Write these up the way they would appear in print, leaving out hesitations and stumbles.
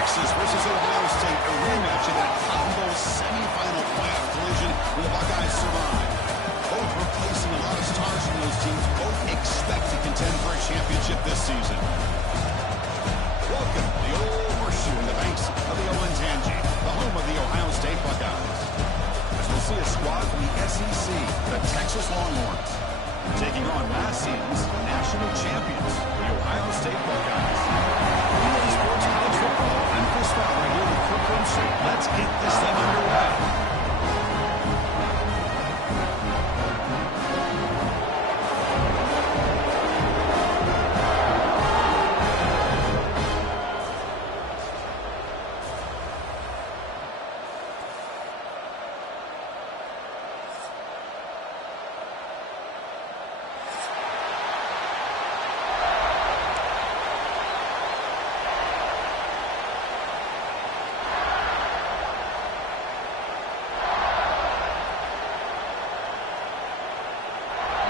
Texas versus Ohio State, a rematch of that Cotton Bowl semifinal playoff collision where the Buckeyes survived. Both replacing a lot of stars from those teams. Both expect to contend for a championship this season. Welcome to the Old Horseshoe in the banks of the Olentangy, the home of the Ohio State Buckeyes. As we'll see a squad from the SEC, the Texas Longhorns, taking on last season's national champions, the Ohio State Buckeyes. EA Sports College Football, I'm Chris Fowler here with Kirk Herbstreit. Let's get this thing underway.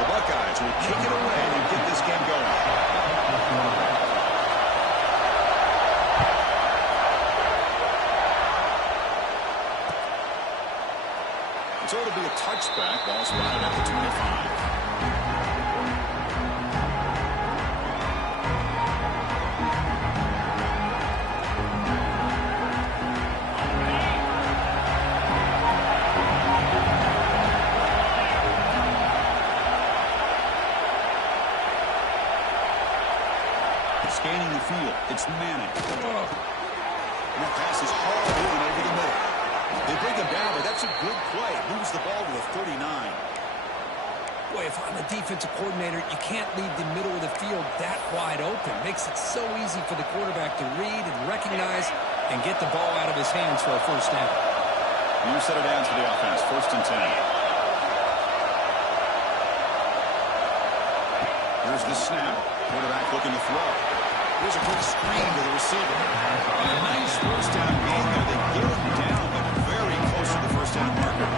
Buckeyes will kick it away and get this game going. So it'll be a touchback. Ball spotted at the 25. Scanning the field, it's Manning. And that pass is hauled in over the middle. They bring him down, but that's a good play. Moves the ball to the 39. Boy, if I'm a defensive coordinator, you can't leave the middle of the field that wide open. Makes it so easy for the quarterback to read and recognize and get the ball out of his hands for a first down. You set it down to the offense, 1st and 10. Here's the snap. Quarterback looking to throw. Here's a quick screen to the receiver. And a nice first down gain there. They get him down, but very close to the first down marker.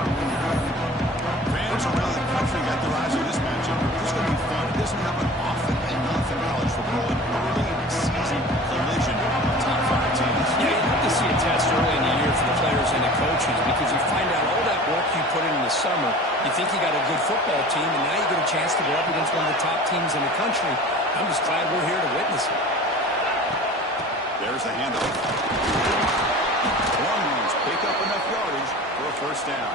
Fans around the country got their eyes on this matchup. This is going to be fun. It doesn't happen often enough in college football. An early season collision of top 5 teams. Yeah, you have to see a test early in the year for the players and the coaches because you find out all that work you put in the summer. You think you got a good football team, and now you get a chance to go up against one of the top teams in the country. I'm just glad we're here to witness it. There's the handoff. Longhorns pick up enough yardage for a first down.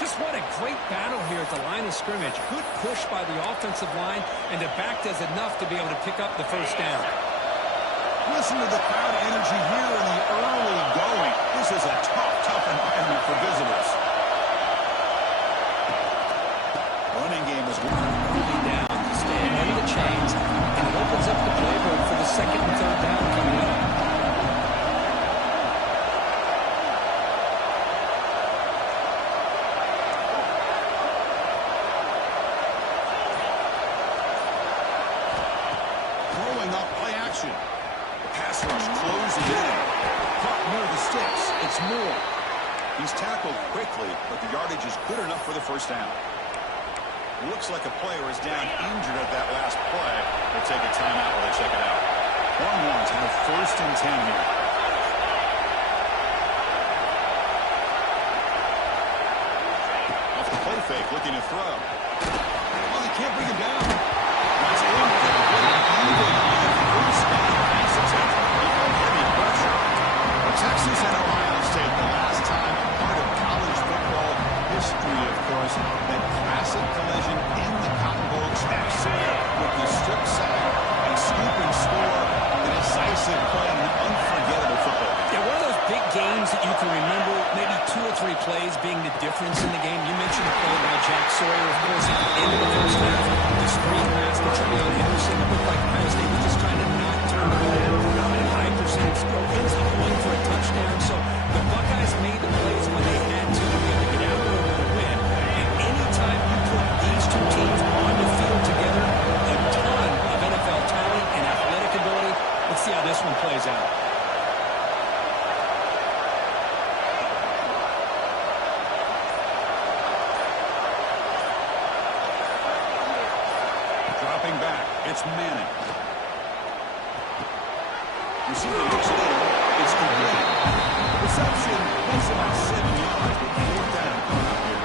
Just what a great battle here at the line of scrimmage. Good push by the offensive line, and the back does enough to be able to pick up the first down. Listen to the crowd energy here in the early going. This is a tough environment for visitors. Running game is early down to stay ahead of the chains, and it opens up the playbook for the 2nd and 3rd down coming up. Throwing up play action. The pass rush closing in. Caught near the sticks. It's Moore. He's tackled quickly, but the yardage is good enough for the first down. Looks like a player is down injured at that last play. They'll take a timeout while they check it out. Longhorns have 1st and 10 here. Off the play fake, looking to throw. Well, they can't bring him down. He's in for a good even on the first down pass attempt. Before heavy pressure. Texas and Ohio State, the last time a part of college football history, of course, that classic collision in the Cotton Bowl Championship with the strip sack, a scooping score, the decisive play, and an unforgettable football game. Yeah, one of those big games that you can remember, maybe 2 or 3 plays being the difference in the game. You mentioned the play by Jack Sawyer, of course, at the end of the first half. The screen pass to Trevion Henderson. It looked like Ohio State was just trying to not turn the ball over. And high percentage throw ends up going for a touchdown. So the Buckeyes made the plays when they had to be able to get out there with a win. And anytime you put these 2 teams on the field together, a ton of NFL talent and athletic ability. Let's see how this one plays out. Dropping back, it's Manning. Receiving looks it in. It's complete. Reception makes about 7 yards, but fourth down coming up here.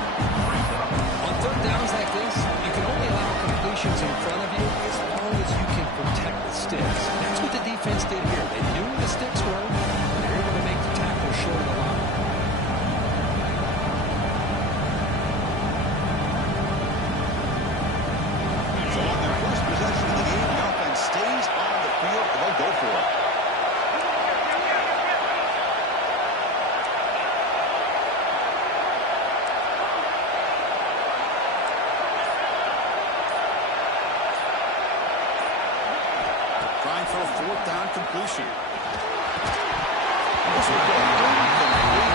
On third downs like this, you can only allow completions in front of you as long as you can protect the sticks. That's what the defense did here. They knew where the sticks were. They were able to make the tackle short of the line. So on their first possession of the game, the offense stays on the field, and they'll go for it. Trying for a fourth down completion. This will go incomplete.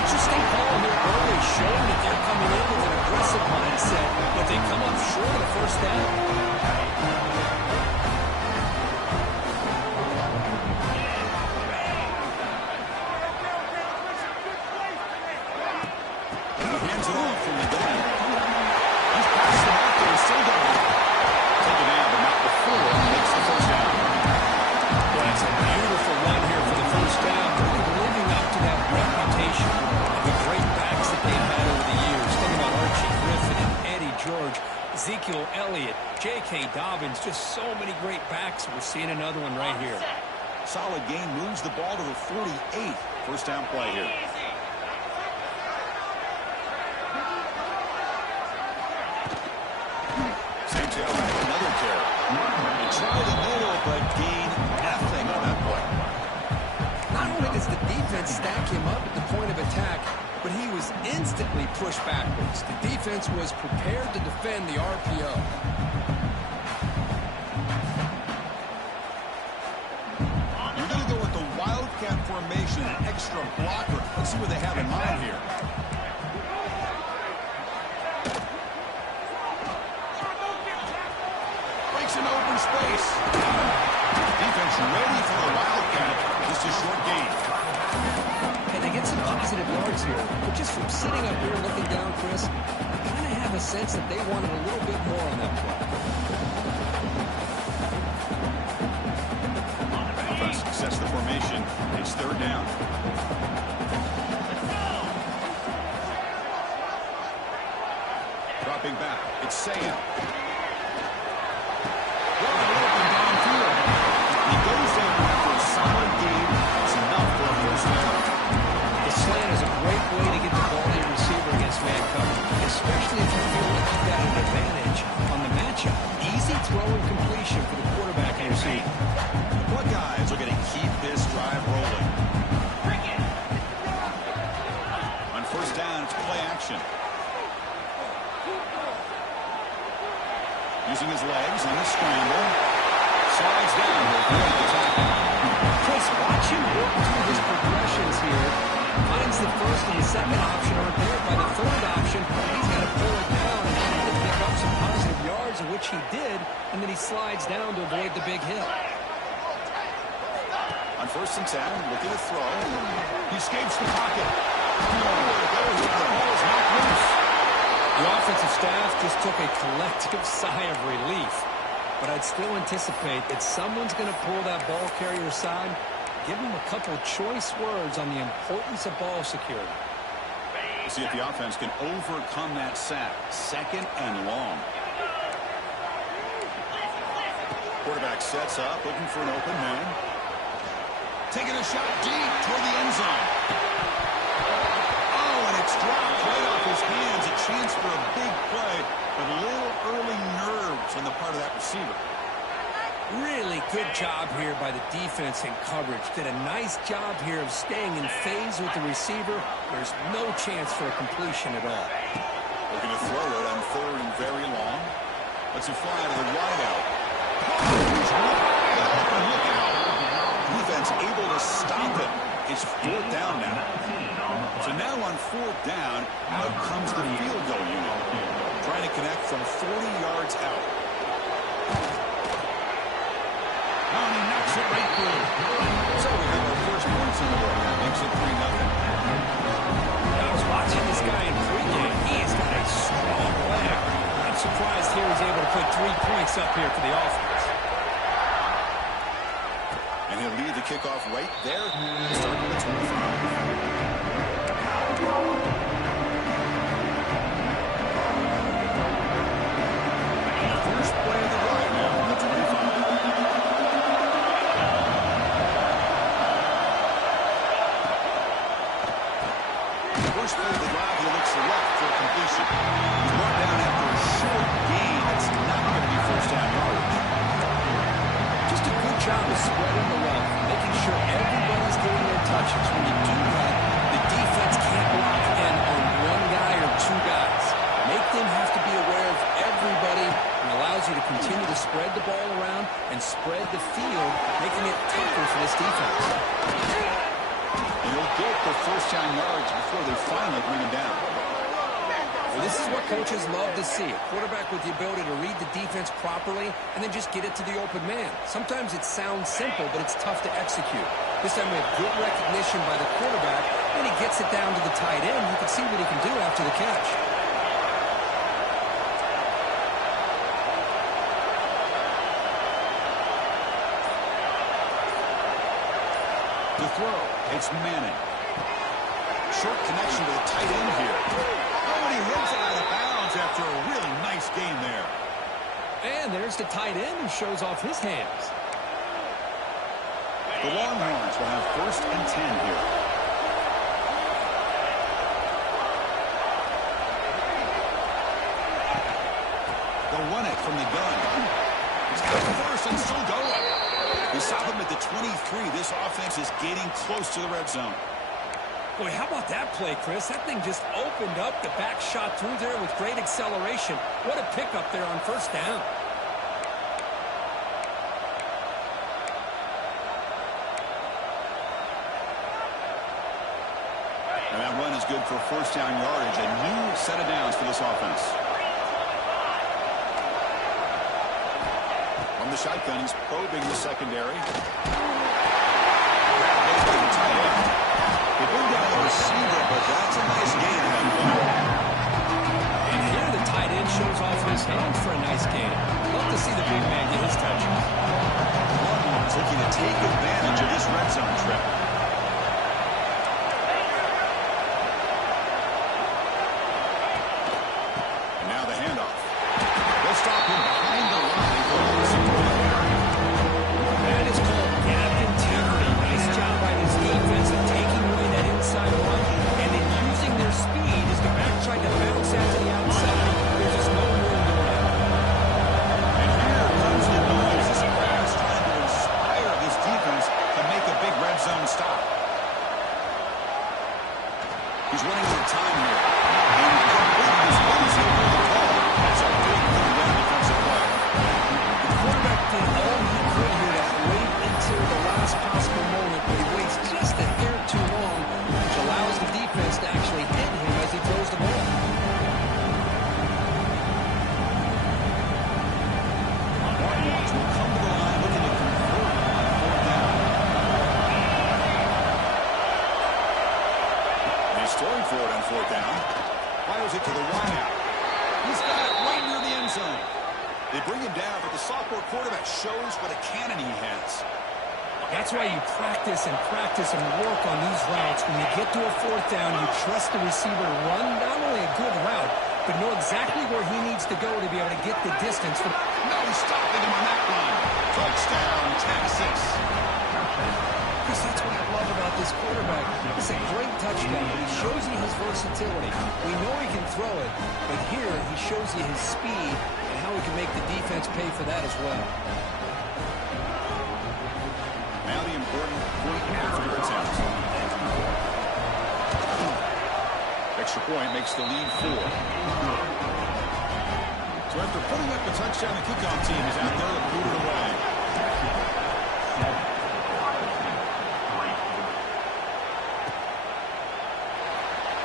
Interesting call here early, showing that they're coming in with an aggressive mindset, but they come up short of the first down. Hands it off from the gun. He's passed it out there. Still got it. Taken out, but not before he makes the first down. Well, that's a beautiful run here for the first down. Really living up to that reputation of the great backs that they've had over the years. Think about Archie Griffin and Eddie George, Ezekiel Elliott, J.K. Dobbins, just so many great backs. We're seeing another one right here. Solid game, moves the ball to the 48. First down play here. St. Joe had another carry. They try the middle, but gain nothing on that play. Not only does the defense stack him up at the point of attack, but he was instantly pushed backwards. The defense was prepared to defend the RPO. We're going to go with the Wildcat formation, an extra blocker. Let's see what they have in mind here. Breaks an open space. Defense ready for the Wildcat. Just a short gain. And they get some positive yards here. But just from sitting up here looking down, Chris, I kind of have a sense that they wanted a little bit more on that play. Trying to success the formation. It's third down. Dropping back. It's Sam. Wide open downfield. He goes in after a solid game. It's enough for a first down. The slant is a great way to get the ball to your receiver against man coverage, especially if you feel like you've got an advantage on the matchup. Easy throw and completion for the quarterback and receiver. The Buckeyes are going to keep this drive rolling. On first down, it's play action. Using his legs on the scramble. Slides down to avoid the tackle. Chris, watch him work through his progressions here. Finds the first and the second option aren't there. By the third option, he's got to pull it down and try to pick up some positive yards, of which he did, and then he slides down to avoid the big hit. On first and 10, looking to throw. He escapes the pocket. Nowhere to go. The ball is knocked loose. The offensive staff just took a collective sigh of relief. But I'd still anticipate that someone's going to pull that ball carrier aside, give him a couple choice words on the importance of ball security. We'll see if the offense can overcome that sack. Second and long. Quarterback sets up, looking for an open man. Taking a shot deep toward the end zone. Oh, and it's dropped right off his hands. A chance for a big play, but a little early nerves on the part of that receiver. Really good job here by the defense in coverage. Did a nice job here of staying in phase with the receiver. There's no chance for a completion at all. Looking to throw it on third and very long. Lets it fly to the wideout. He's wide open. Look out. Defense able to stop it. It's fourth down now. So now on fourth down, out comes the field goal unit. Trying to connect from 40 yards out. Oh, and he knocks it right through. So we have our first points in the board. That makes it 3-0. I was watching this guy in pregame. He has got a strong leg. I'm surprised here he's able to put 3 points up here for the offense. And he'll lead the kickoff right there, starting at 25. First play of the drive now on the 25. First play of the drive, he looks left for a completion. He's brought down after a short gain. That's not going to be first down yardage. Just a good job of spreading the wealth, making sure everybody's getting their touches. When you do that, the defense can't lock in on one guy or two guys. Make them have to be aware of everybody, and allows you to continue to spread the ball around and spread the field, making it tougher for this defense. And he'll get the first down yards before they finally bring him down. Well, this is what coaches love to see. A quarterback with the ability to read the defense properly and then just get it to the open man. Sometimes it sounds simple, but it's tough to execute. This time we have good recognition by the quarterback, and he gets it down to the tight end. You can see what he can do after the catch. To throw, it's Manning. Short connection to the tight end here. Oh, and he rips it out of bounds after a really nice game there. And there's the tight end who shows off his hands. The Longhorns will have first and 10 here. They'll run it from the gun. He's got the first and still going. They stop him at the 23. This offense is getting close to the red zone. Boy, how about that play, Chris? That thing just opened up. The back shot through there with great acceleration. What a pickup there on first down. And that run is good for first down yardage. A new set of downs for this offense. From the shotgun, he's probing the secondary. They bring down the receiver, but that's a nice gain on that play. And here the tight end shows off his hands for a nice gain. Love to see the big man get his touches. Longhorns looking to take advantage of this red zone trip. And now the handoff. They'll stop him behind the line. That is called gap integrity. Nice job by this defense of taking away that inside run and then using their speed as the back tried to bounce out to the outside. There's just no room to run. And here comes the noise as Kraft's trying to inspire this defense to make a big red zone stop. He's running out of time here. And he's able to call. That's a big third-down defensive play. The quarterback did all he could here to wait until the last possible moment, but he waits just a hair too long, which allows the defense to actually hit him as he throws the ball. Longhorns will come to the line looking to convert on fourth down. And he's throwing for it on fourth down. Fires it to the wideout. He's got it right near the end zone. They bring him down, but the sophomore quarterback shows what a cannon he has. That's why you practice and work on these routes. When you get to a fourth down, you trust the receiver to run not only a good route, but know exactly where he needs to go to be able to get the distance. No stopping him on that run. Touchdown, Texas. Chris, that's what I love about this quarterback. It's a great touchdown, but he shows you his versatility. We know he can throw it, but here he shows you his speed and how he can make the defense pay for that as well. Now the important point after attempt. Extra point makes the lead 4. So after putting up a touchdown, the kickoff team is out there to boot it away.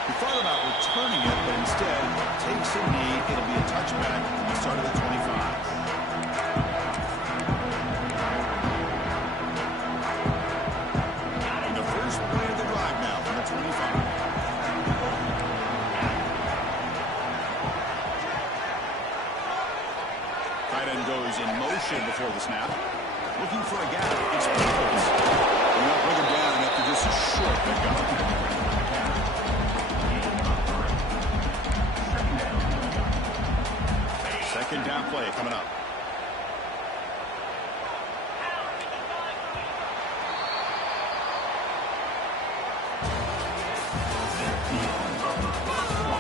He thought about returning it, but instead takes a knee. It'll be a touchback from the start of the 25. Tight end goes in motion before the snap. Looking for a gap. It's Peoples. Second down play coming up.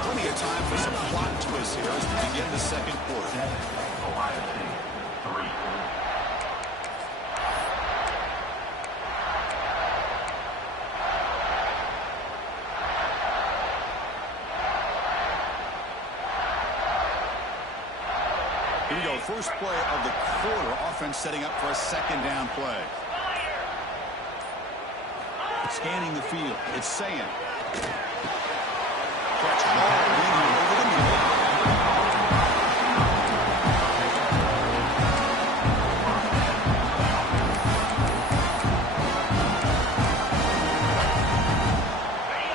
Plenty of time for some plot twists here as we begin the second quarter. Here we go, first play of the quarter. Offense setting up for a second down play. Scanning the field, it's Sayan. Catch ball in over the middle.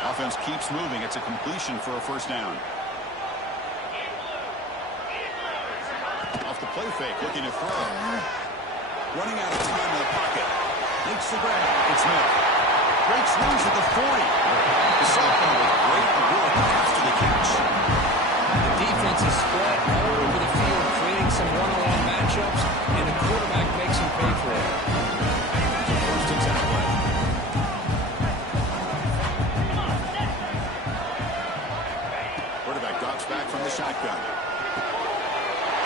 Offense keeps moving. It's a completion for a first down. Off the play fake, looking to throw. Running out of time in the pocket. Makes the grab. It's Smith. Breaks loose at the 40. The sophomore with great work after the catch. The defense is spread all over the field, creating some one-on-one matchups, and the quarterback makes them pay for it. First and 10 play. Quarterback drops back from the shotgun.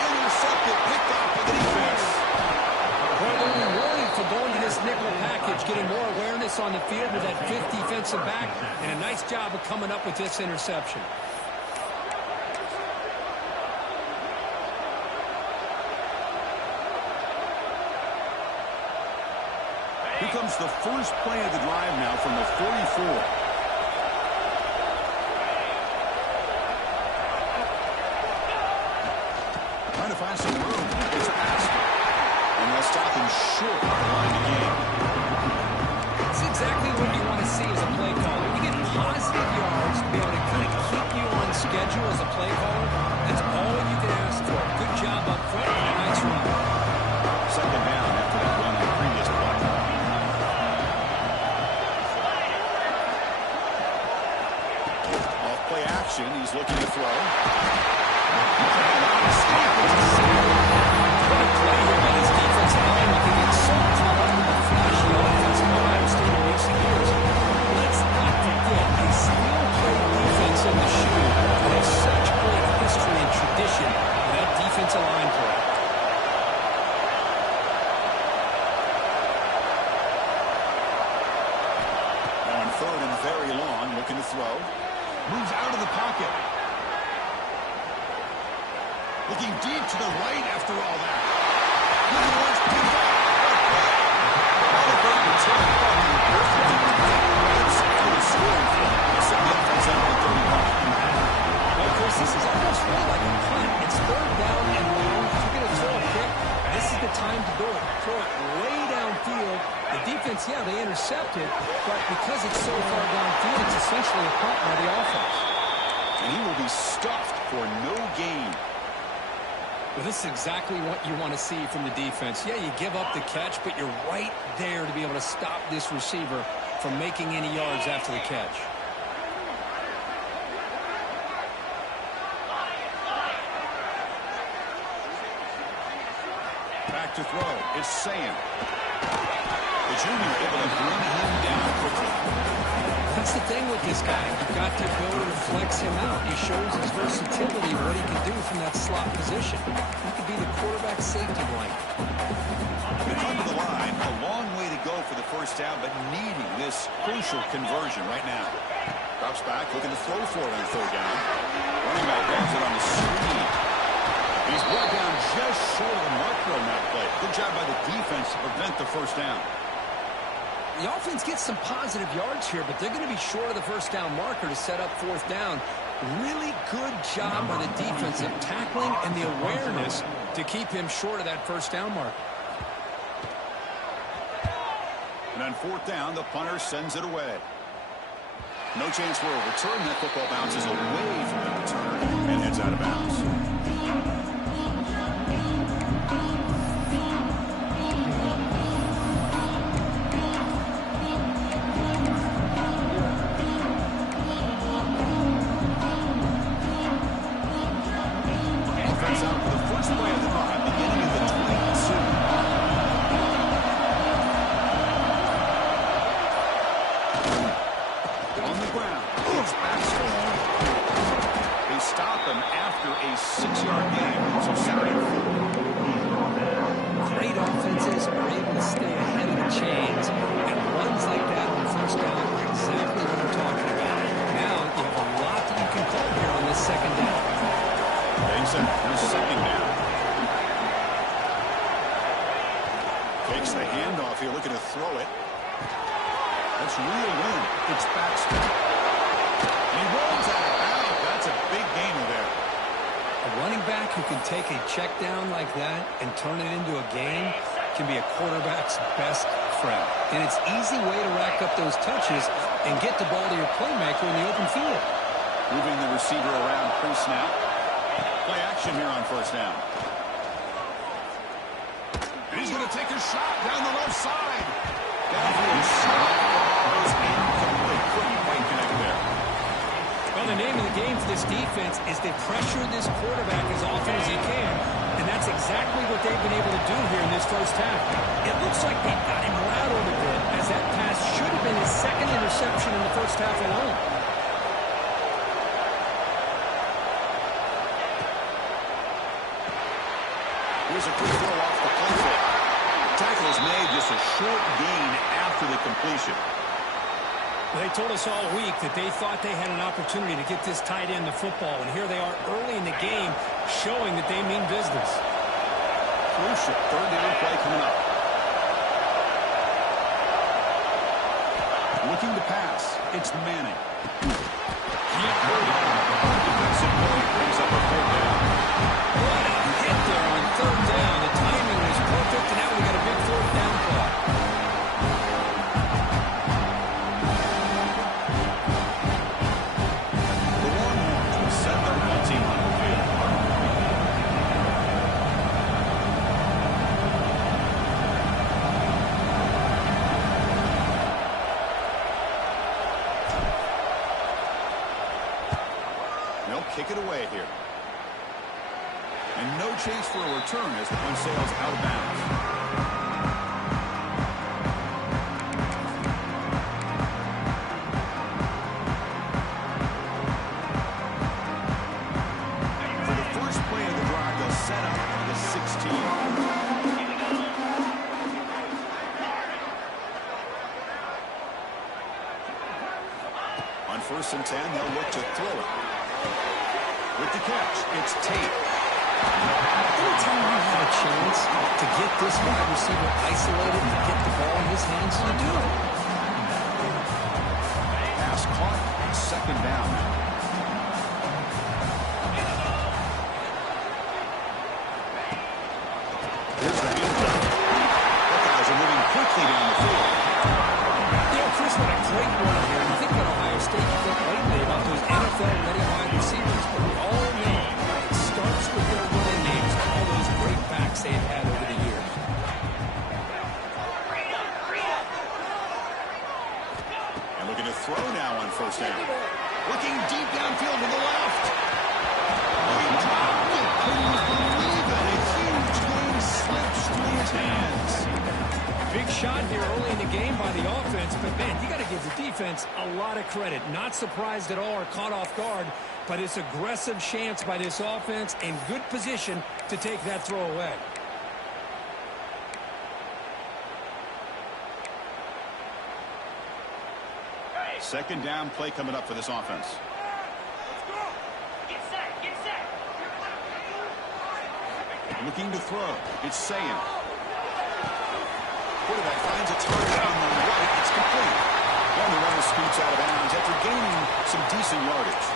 Intercepted, picked off by the defense. Well, they're rewarded for going to this nickel package, getting more awareness on the field with that fifth defensive back, and a nice job of coming up with this interception. Here comes the first play of the drive now from the 44. Trying to find some room. It's past. And they'll stop him short of the line of game. It's exactly what you want to see as a play caller. You get positive yards to be able to kind of keep you on schedule as a play caller. That's all you can ask for. Good job up front and a nice run. Second down after that run on the previous play. Off play action. He's looking to throw. What a play here by this defensive line. You can get so caught up in the flashy offense of Ohio State in recent years. Let's not forget a skill play defense in the shoe that has such great history and tradition in that defensive line play. Now on third and very long, looking to throw. Moves out of the pocket. Looking deep to the right after all that. Well, Chris, this is almost really like a punt. It's third down and long. If you're going to throw a pick, this is the time to do it. Throw it way downfield. The defense, yeah, they intercepted, but because it's so far downfield, it's essentially a punt by the offense. And he will be stuffed for no gain. Well, this is exactly what you want to see from the defense. Yeah, you give up the catch, but you're right there to be able to stop this receiver from making any yards after the catch. Back to throw. It's Sam. The junior able to bring him down quickly. That's the thing with this guy. You've got the ability to flex him out. He shows his versatility, what he can do from that slot position. He could be the quarterback safety blanket. They come to the line. A long way to go for the first down, but needing this crucial conversion right now. Drops back, looking to throw for it on third down. Running back grabs it on the screen. He's brought down just short of the marker on that play. Good job by the defense to prevent the first down. The offense gets some positive yards here, but they're going to be short of the first down marker to set up fourth down. Really good job by the defense of tackling and the awareness to keep him short of that first down marker. And on fourth down, the punter sends it away. No chance for a return. That football bounces away from the returner and heads out of bounds. throw it. That's real wind. It's backstep. And he rolls out of bounds. That's a big gainer there. A running back who can take a check down like that and turn it into a gain can be a quarterback's best friend. And it's an easy way to rack up those touches and get the ball to your playmaker in the open field. Moving the receiver around pre-snap. Play action here on first down. And he's going to take a shot down the left side. Downfield shot. Goes incomplete. Couldn't quite connect there. Well, the name of the game for this defense is to pressure this quarterback as often as he can, and that's exactly what they've been able to do here in this first half. It looks like they've got him rattled a bit, as that pass should have been his second interception in the first half alone. Here's a quick throw off the play fake. Tackle is made, just a short gain after the completion. They told us all week that they thought they had an opportunity to get this tight end the football, and here they are early in the game showing that they mean business. Crucial third down play coming up. Looking to pass. It's Manning. Can't hold on. Defensive play brings up a third down. What a hit there on third down. The timing was perfect, and now we got a big fourth down play. The Longhorns will set their home team on the field. They'll kick it away here. And no chase for a return as the punt sails out of bounds. For the first play of the drive, they'll set up on the 16. On 1st and 10, they'll look to throw it. With the catch, it's Tate. Anytime you have a chance to get this wide receiver isolated and get the ball in his hands, you do it. Pass caught, second down. Here's the handoff. Buckeyes are moving quickly down the field. You know, Chris, what a great run here. You think about Ohio State, you think lately about those NFL-ready wide receivers, but we all know it starts with their running games and all those great backs they've had over the years. And looking to throw now on 1st down. Looking deep downfield to the left. He dropped it. Couldn't believe it. A huge gain slips through his hands. Big shot here early in the game by the offense, but man, you got to give the defense a lot of credit. Not surprised at all or caught off guard, but it's aggressive chance by this offense and good position to take that throw away. Second down play coming up for this offense. Looking to throw. It's Sayin. Quarterback finds a target on the right. It's complete. And the runner scoots out of bounds after gaining some decent yardage.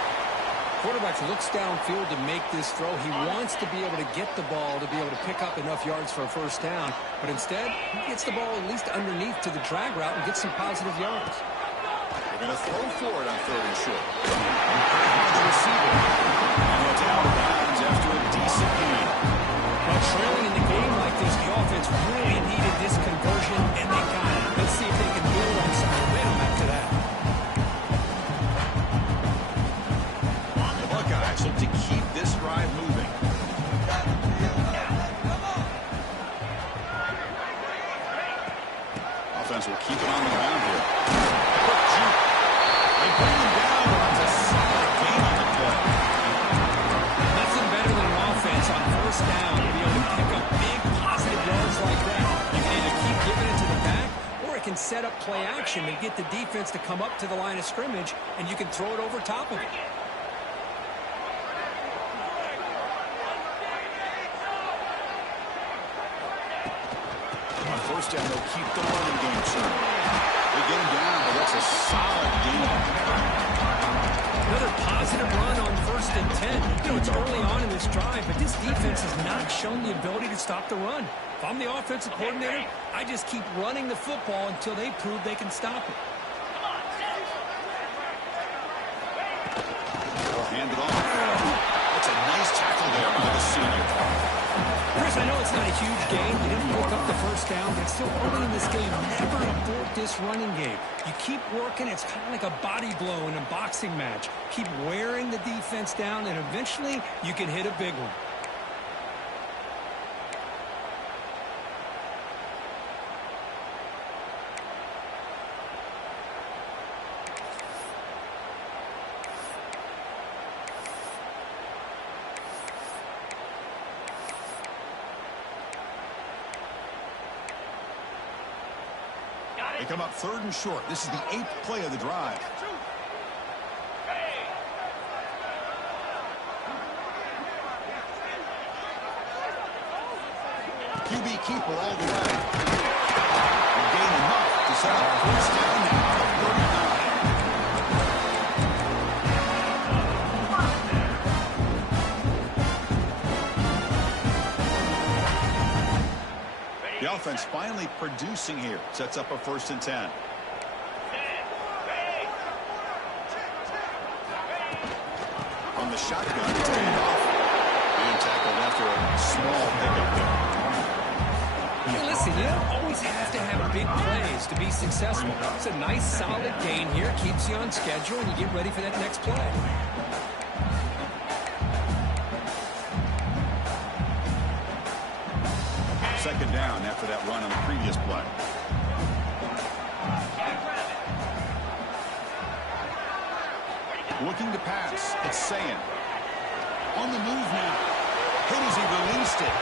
Quarterback looks downfield to make this throw. He wants to be able to get the ball to be able to pick up enough yards for a first down. But instead, he gets the ball at least underneath to the drag route and gets some positive yards. They're going to throw for it on 3rd and short. And the receiver. And it's out of bounds after a decent gain. Well, trailing in the game like this, the offense really needed this conversion, and they got it. Let's see if they can build on some momentum after that. The Buckeyes look to keep this drive moving. Offense will keep it on the ground here. They bring him down. That's a solid gain on the play. Nothing better than an offense on first down to be able to pick up big positive yards like that. You can either keep giving it to the back, or it can set up play action and get the defense to come up to the line of scrimmage, and you can throw it over top of it. On 1st down, they'll keep the running game strong. positive run on 1st and 10. You know, it's early on in this drive, but this defense has not shown the ability to stop the run. If I'm the offensive coordinator, I just keep running the football until they prove they can stop it. They'll hand it off. That's a nice tackle there by the senior. Chris, I know it's not a huge game. You didn't pick up the first down, but it's still early in this game. Never abort this running game. You keep working. It's kind of like a body blow in a boxing match. Keep wearing the defense down, and eventually you can hit a big one. They come up 3rd and short. This is the 8th play of the drive. QB keeper all the way. They gain enough to set up 1st down now at 39. The offense finally producing here. Sets up a 1st and 10. From the shotgun, it's hand off. And tackled after a small pickup there. Hey, listen, you don't always have to have big plays to be successful. It's a nice, solid gain here. Keeps you on schedule, and you get ready for that next play. 2nd down after that run on the previous play. Looking to pass. It's Sayin. On the move now. Hit as he released it.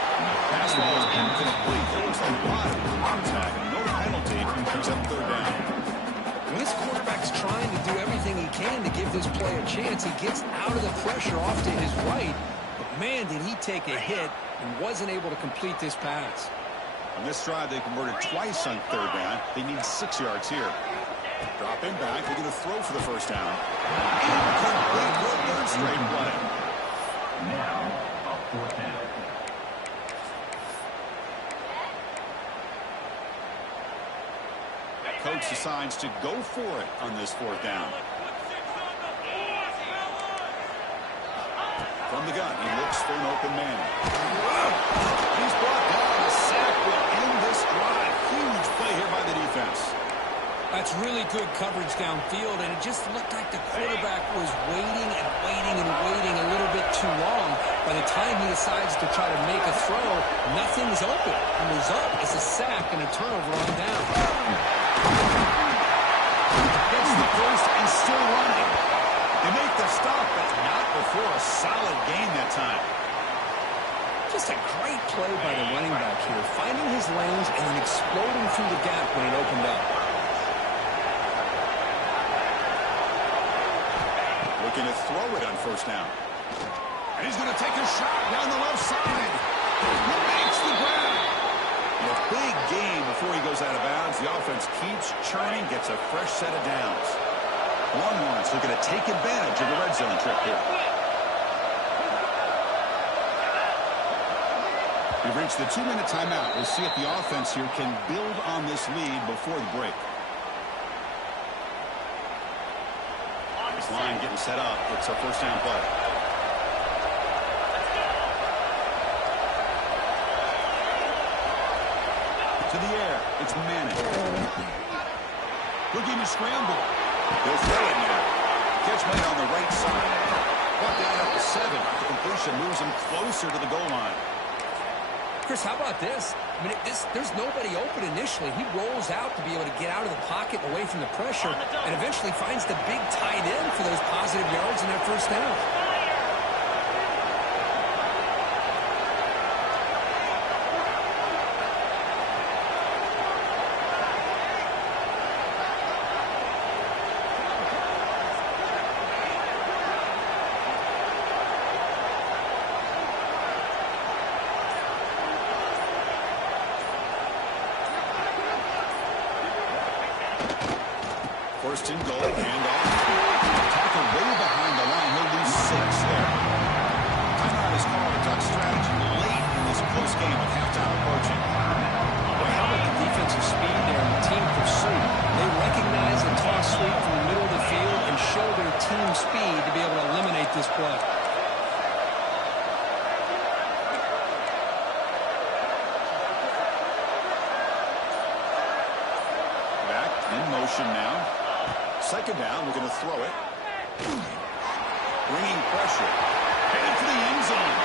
Pass ball is incomplete. There was a lot of contact. No penalty. Picks up 3rd down. When this quarterback's trying to do everything he can to give this play a chance, he gets out of the pressure off to his right. But, man, did he take a hit and wasn't able to complete this pass. On this drive, they converted twice on 3rd down. They need 6 yards here. Drop in back. They're going to throw for the 1st down. Incomplete. 3rd straight play. Now, a 4th down. Coach decides to go for it on this 4th down. From the gun, he looks for an open man. He's brought down. A sack will end this drive. Huge play here by the defense. That's really good coverage downfield, and it just looked like the quarterback was waiting and waiting and waiting a little bit too long. By the time he decides to try to make a throw, nothing's open. The result is a sack and a turnover on down. Gets the first and still running. They make the stop, but not before a solid gain that time. Just a great play by the running back here, finding his lanes and then exploding through the gap when it opened up. Looking to throw it on 1st down. And he's going to take a shot down the left side. He makes the grab. And a big gain before he goes out of bounds. The offense keeps churning, gets a fresh set of downs. Longhorns looking to take advantage of the red zone trip here. We've reached the 2-minute timeout. We'll see if the offense here can build on this lead before the break. This line getting set up. It's a 1st down play. To the air. It's Manning. Looking to scramble. They'll throw it now. Catch made on the right side. Brought down at the 7. The completion moves him closer to the goal line. Chris, how about this? I mean, there's nobody open initially. He rolls out to be able to get out of the pocket away from the pressure and eventually finds the big tight end for those positive yards in that 1st down. First and goal, hand off. Tackle way behind the line. He'll lose game with halftime approaching. Well, how about the defensive speed there and the team pursuit? They recognize the toss sweep from the middle of the field and show their team speed to be able to eliminate this play. Back in motion now. Second down, we're going to throw it. Bringing pressure. Headed for the end zone.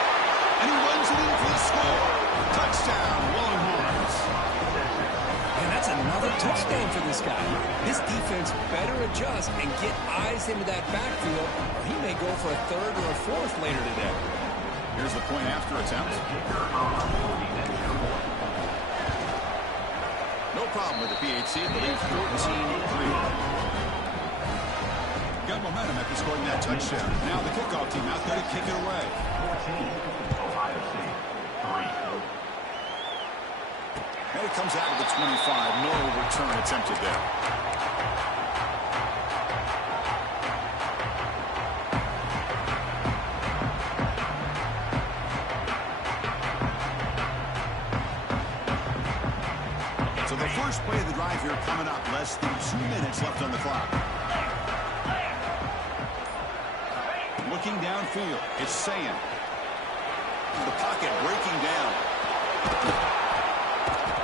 And he runs it in for the score. Touchdown, Longhorns. And that's another touchdown for this guy. This defense better adjust and get eyes into that backfield, or he may go for a third or a fourth later today. Here's the point after attempt. No problem with the PHC. It leaves 14-3. Got momentum after scoring that touchdown. Now the kickoff team out there to kick it away. 14, Ohio State, 3. And it comes out of the 25. No return attempted there. So the first play of the drive here coming up. Less than 2 minutes left on the clock. Looking downfield, it's Sayin. The pocket breaking down.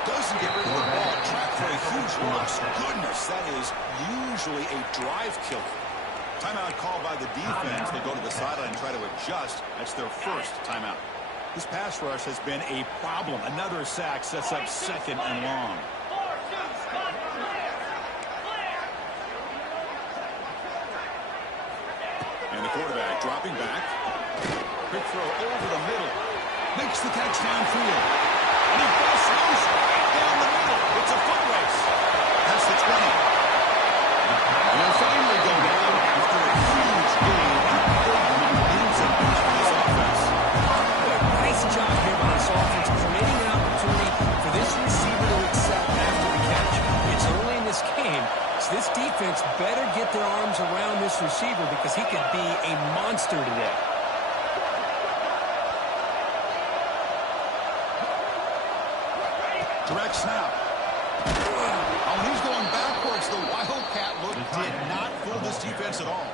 Doesn't get rid of the ball. Track for a huge loss. Goodness, that is usually a drive killer. Timeout called by the defense. They go to the sideline and try to adjust. That's their first timeout. This pass rush has been a problem. Another sack sets up second and long. And the quarterback dropping back. Quick throw over the middle. Makes the catch downfield. And he busts loose right down the middle. It's a foot race. That's the 20. And they'll finally go down after a huge gain. For this offense. Nice job here by this offense, creating an opportunity for this receiver to accept after the catch. It's early in this game. This defense better get their arms around this receiver because he could be a monster today. Direct snap. Oh, he's going backwards. The Wildcat look did not fool this defense at all.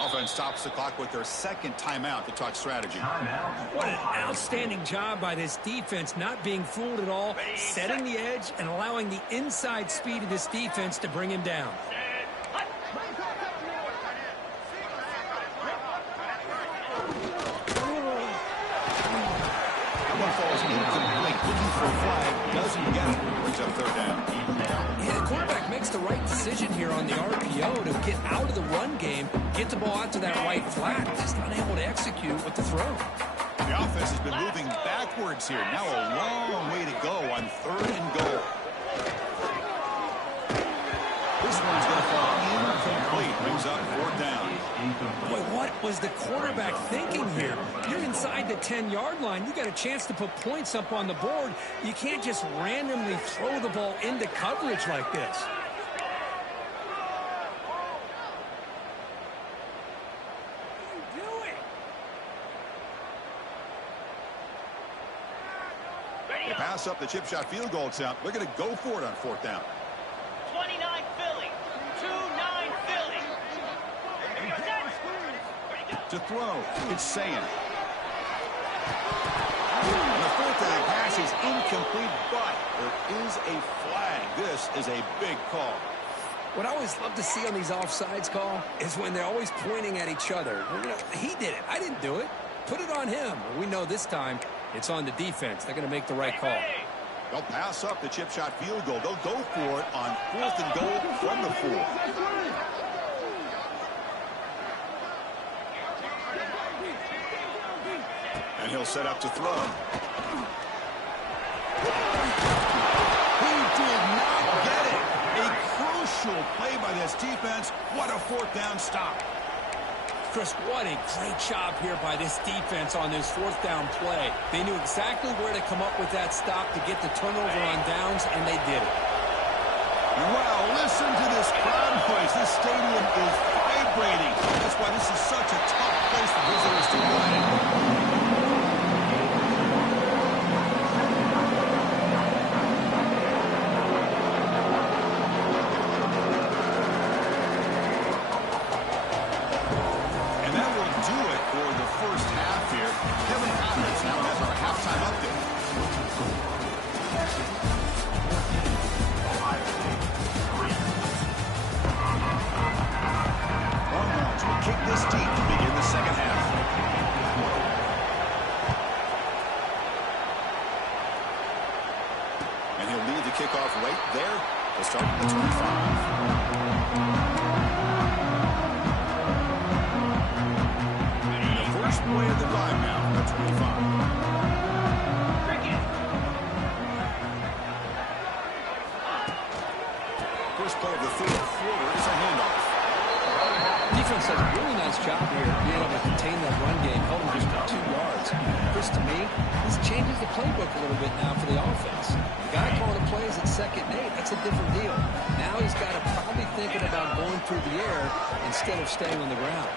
Offense stops the clock with their second timeout to talk strategy. What an outstanding job by this defense, not being fooled at all, setting the edge and allowing the inside speed of this defense to bring him down. One falls incomplete, looking for a flag, doesn't get it, brings up third down. Yeah, the quarterback makes the right decision here on the RPO to get out of the run game, get the ball out to that right flat, just unable to execute with the throw. The offense has been moving backwards here. Now a long way to go on third and goal. This one's going to fall incomplete, brings up fourth down. Boy, what was the quarterback thinking here? You're inside the 10-yard line. You got a chance to put points up on the board. You can't just randomly throw the ball into coverage like this. They pass up the chip shot field goal attempt. They're going to go for it on fourth down. 29 Philly. 2-9 Philly. To throw, it's Sayin. And the fourth down pass is incomplete, but there is a flag. This is a big call. What I always love to see on these offsides call is when they're always pointing at each other. Well, you know, he did it. I didn't do it. Put it on him. We know this time it's on the defense. They're going to make the right call. They'll pass up the chip shot field goal. They'll go for it on fourth and goal from the 4. And he'll set up to throw. He did not get it. A crucial play by this defense. What a fourth down stop. Chris, what a great job here by this defense on this fourth down play. They knew exactly where to come up with that stop to get the turnover on downs, and they did it. Well, listen to this crowd noise. This stadium is vibrating. That's why this is such a tough place for visitors to play. They'll start at the 25. First play of the drive now from the 25. First play of the fourth quarter is a handoff. Defense does a really nice job here being able to contain that run game, held him just for 2 yards. Chris, to me, this changes the playbook a little bit now for the offense. The guy calling the plays at 2nd and 8, that's a different deal. Now he's got to probably thinking about going through the air instead of staying on the ground.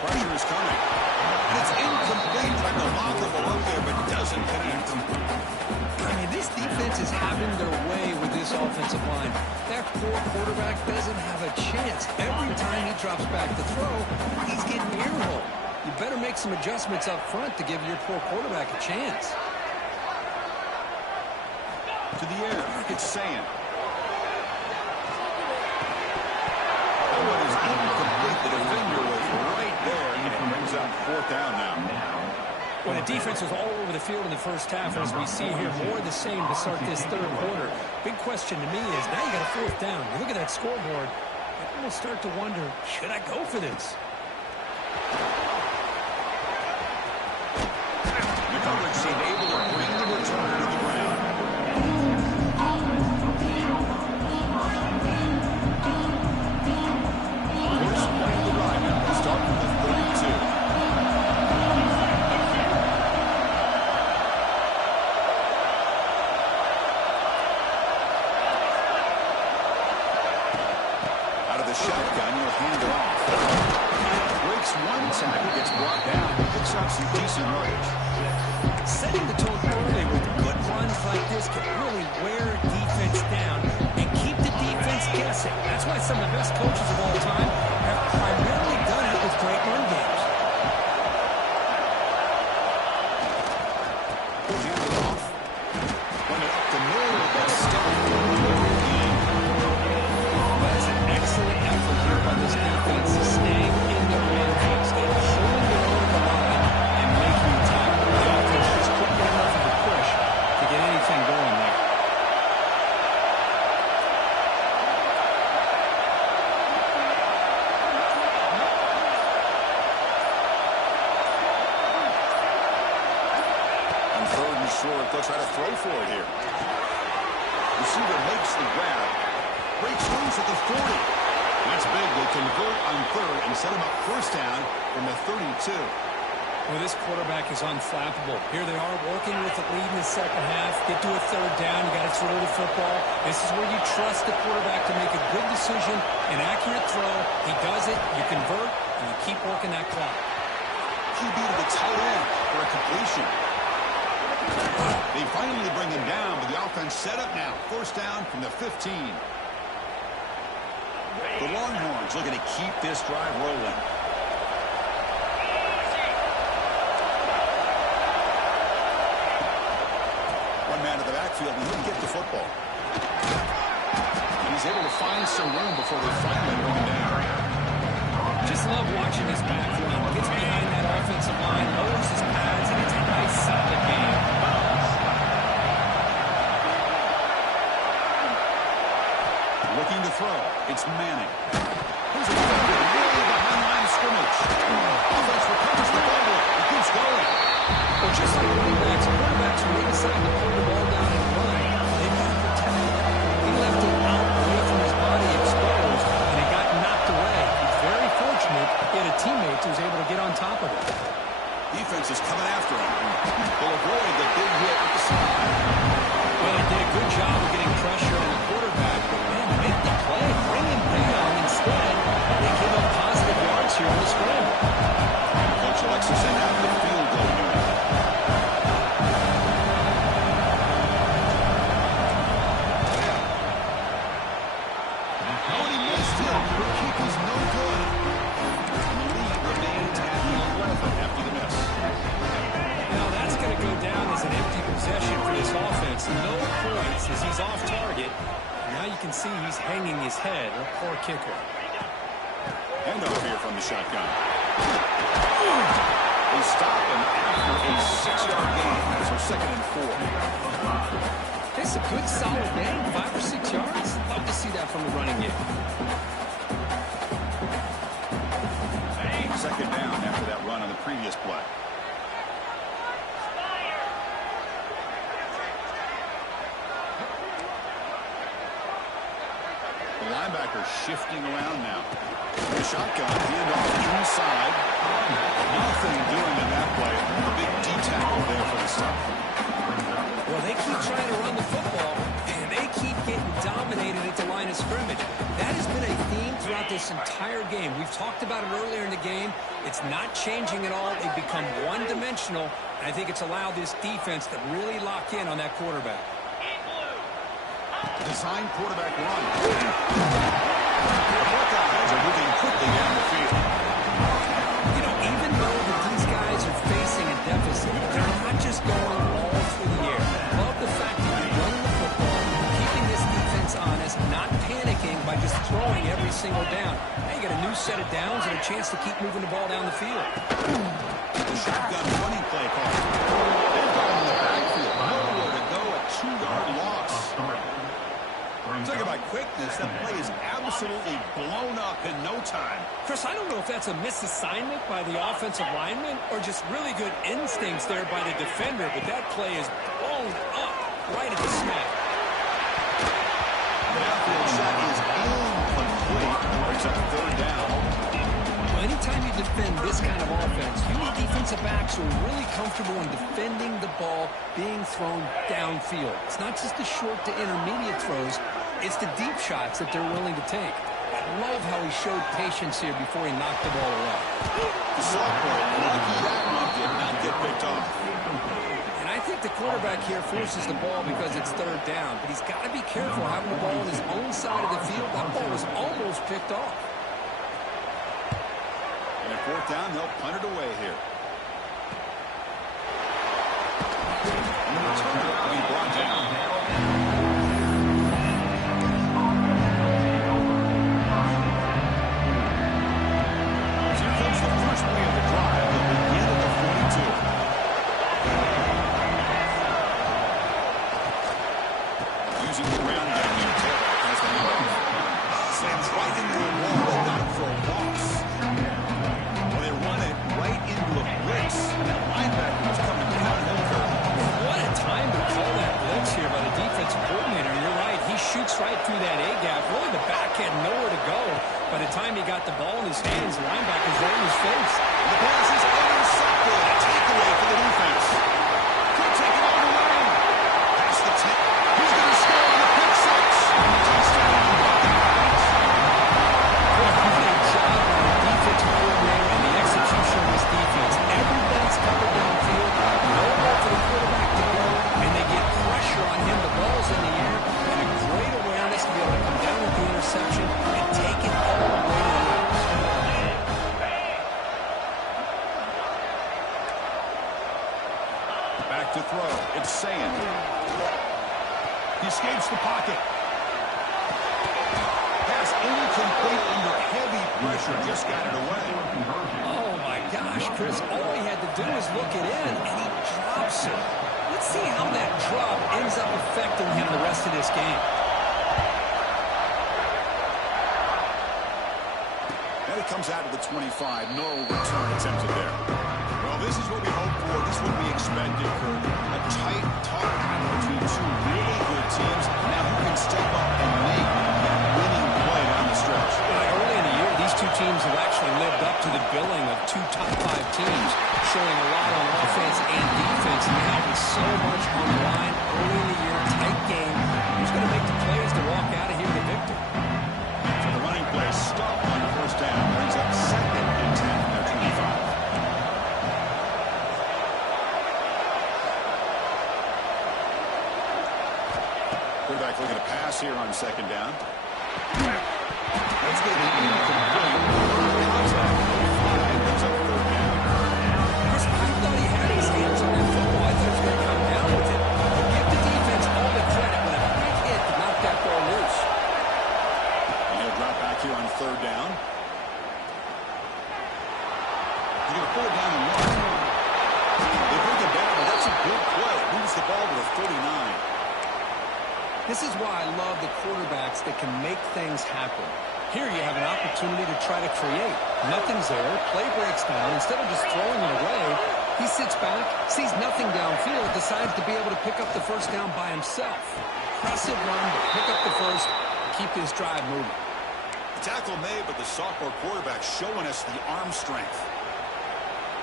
Pressure is coming. And it's incomplete. Trying to lock him below there, but doesn't connect. I mean, this defense is having their way with this offensive line. That poor quarterback doesn't have a chance. Every time he drops back to throw, he's getting earholed. You better make some adjustments up front to give your poor quarterback a chance. To the air. It's Sand. That one is incomplete. The defender was right there, and it brings up 4th down now. Well, the defense was all over the field in the first half, and as we see here, more of the same to start this 3rd quarter. Big question to me is, now you got a 4th down. You look at that scoreboard, you almost start to wonder, should I go for this? McCullough seemed able to bring the return to the ground. First play of the drive now. We'll start from the 32. Shotgun, you'll hand it off. Breaks one tackle, gets brought down, picks up some decent yardage. Setting the tone early with good runs like this can really wear a defense down and keep the defense guessing. That's why some of the best coaches of all time have primarily done it with great run games. He'll hand it off. Run it up the middle, but still. That's an excellent effort here by this defense, staying in their run games, holding their own the line, and making the tackle. The offense just couldn't get enough of a push to get anything going there. On 3rd and short, they'll try to throw for it here. Receiver makes the grab. Breaks loose at the 40. That's big. They convert on 3rd and set him up 1st down from the 32. Well, this quarterback is unflappable. Here they are working with the lead in the 2nd half. Get to a 3rd down. You got to throw the football. This is where you trust the quarterback to make a good decision, an accurate throw. He does it. You convert, and you keep working that clock. QB to the tight end for a completion. They finally bring him down, but the offense set up now. 1st down from the 15. The Longhorns looking to keep this drive rolling. One man in the backfield, and he'll get the football. And he's able to find some room before they finally bring him down. Just love watching this back run. Gets behind that offensive line, lowers his pads, and it's a nice, solid game. Looking to throw. It's Manning. Here's a defender way behind the line of scrimmage. Offense recovers the fumble. He keeps going. Well, just like running backs, quarterbacks who may decide to pull the ball down and run, they've got to protect it. He left it out away from his body exposed, and it got knocked away. He's very fortunate he had a teammate who was able to get on top of it. Defense is coming after him. They'll avoid the big hit at the side. Well, they did a good job of getting pressure on the quarterback, but man, make the play, bring him down. Instead, they give up positive yards here on the scramble. Coach elects to send out the field goal unit. Oh, and he missed it. The kick is no good. And the lead remains at 11 after the miss. Now that's going to go down as an empty possession for this offense. No points as he's off target. Now you can see he's hanging his head. A poor kicker. Handoff here from the shotgun. They stop him after a 6-yard gain. So 2nd and 4. It's a good, solid game. 5 or 6 The linebacker shifting around now. The shotgun, hand off inside. Nothing doing in that play. A big D tackle there for the stop. Well, they keep trying to run the football, and they keep getting dominated at the line of scrimmage. That has been a theme throughout this entire game. We've talked about it earlier in the game. It's not changing at all. They've become one-dimensional, and I think it's allowed this defense to really lock in on that quarterback. Design quarterback run. The Buckeyes are moving quickly down the field. You know, even though these guys are facing a deficit, they're not just going all through the air. Love the fact that you're running the football, keeping this defense honest, not panicking by just throwing every single down. Now you got a new set of downs and a chance to keep moving the ball down the field. The shotgun running play call. They've got him in the backfield. Nowhere to go, a 2-yard loss. Talk about quickness. That play is absolutely blown up in no time. Chris, I don't know if that's a misassignment by the offensive lineman or just really good instincts there by the defender, but that play is blown up right at the snap. The outfield shot is incomplete. Brings up third down. Well, anytime you defend this kind of offense, you need defensive backs who are really comfortable in defending the ball being thrown downfield. It's not just the short to intermediate throws. It's the deep shots that they're willing to take. I love how he showed patience here before he knocked the ball away. The sophomore, lucky that one did not get picked off. And I think the quarterback here forces the ball because it's third down. But he's got to be careful having the ball on his own side of the field. That ball was almost picked off. And at fourth down, they'll punt it away here. And the returner will be brought down. Right through that A-gap. Really, the back had nowhere to go. By the time he got the ball in his hands, the linebacker's right in his face. The pass is intercepted. A takeaway for the defense. Could take it all the way. Past the 10. He's going to score on the pick six. Touchdown, Buckeyes. What a great job by the defensive coordinator and the execution of this defense. Everybody's covered downfield. Nowhere for the quarterback to go. And they get pressure on him. The ball's in the air. And a great awareness to be able to come down with the interception and take it all the way to the house. Back to throw. It's Sand. He escapes the pocket. Pass incomplete under heavy pressure. Just got it away. Oh, my gosh, Chris. All he had to do was look it in, and he drops it. Let's see how that drop ends up affecting him the rest of this game. And it comes out of the 25. No return attempted there. Well, this is what we hoped for. This is what we expected for a tight, tough battle between two really good teams. Now who can step up and make that winning play down the stretch? Early in the year, these two teams have actually lived up to the billing of two top 5 teams, showing a lot on offense and defense. Now with so much on the line early in the year, tight game, who's going to make the plays to walk out of here the victor? So the running play stop on first down. Brings up 2nd and 10 from their 25. Quarterback looking to pass here on 2nd down. That's going to be incomplete. Contact. Brings up 3rd down. Chris, I thought he had his hands on that football. I thought he was going to come down with it. But give the defense all the credit when a big hit to knock that ball loose. And he'll drop back here on 3rd down. He's going to pull it down and run. They bring it down, but that's a good play. Moves the ball to the 39. This is why I love the quarterbacks that can make things happen. Here you have an opportunity to try to create. Nothing's there. Play breaks down. Instead of just throwing it away, he sits back, sees nothing downfield, decides to be able to pick up the first down by himself. Impressive run to pick up the first, keep this drive moving. Tackle made, but the sophomore quarterback showing us the arm strength.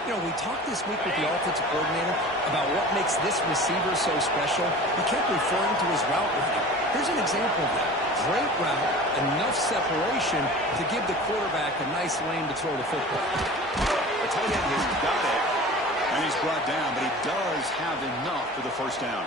You know, we talked this week with the offensive coordinator about what makes this receiver so special. He kept referring to his route running. Here's an example of that. Great route, enough separation to give the quarterback a nice lane to throw the football. The tight end has got it, and he's brought down, but he does have enough for the first down.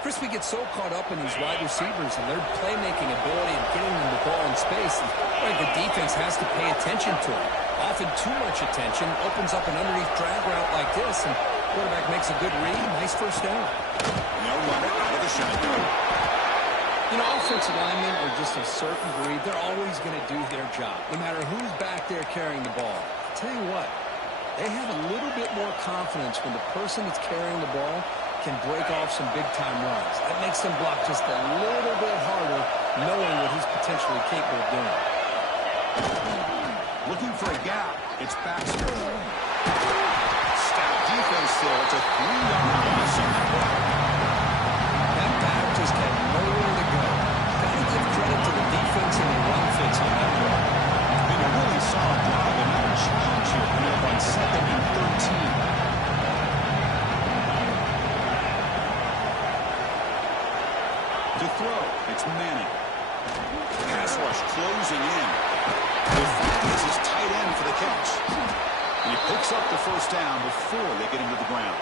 Chris, we get so caught up in these wide receivers and their playmaking ability and getting them the ball in space. And the defense has to pay attention to it. Often too much attention opens up an underneath drag route like this, and quarterback makes a good read. Nice first down. They'll run it out of the shotgun. You know, offensive linemen are just a certain breed. They're always going to do their job, no matter who's back there carrying the ball. I'll tell you what, they have a little bit more confidence when the person that's carrying the ball can break off some big-time runs. That makes them block just a little bit harder, knowing what he's potentially capable of doing. Looking for a gap. It's Baxter. Stout defense still. It's a 3-yard loss on that play. That back just had nowhere to go. Got to give credit to the defense and the run fits on that play. It's been a really solid drive, and now a challenge here coming up on 2nd and 13. To throw, it's Manning. Pass rush closing in. They find his tight end for the catch. And he picks up the first down before they get him to the ground.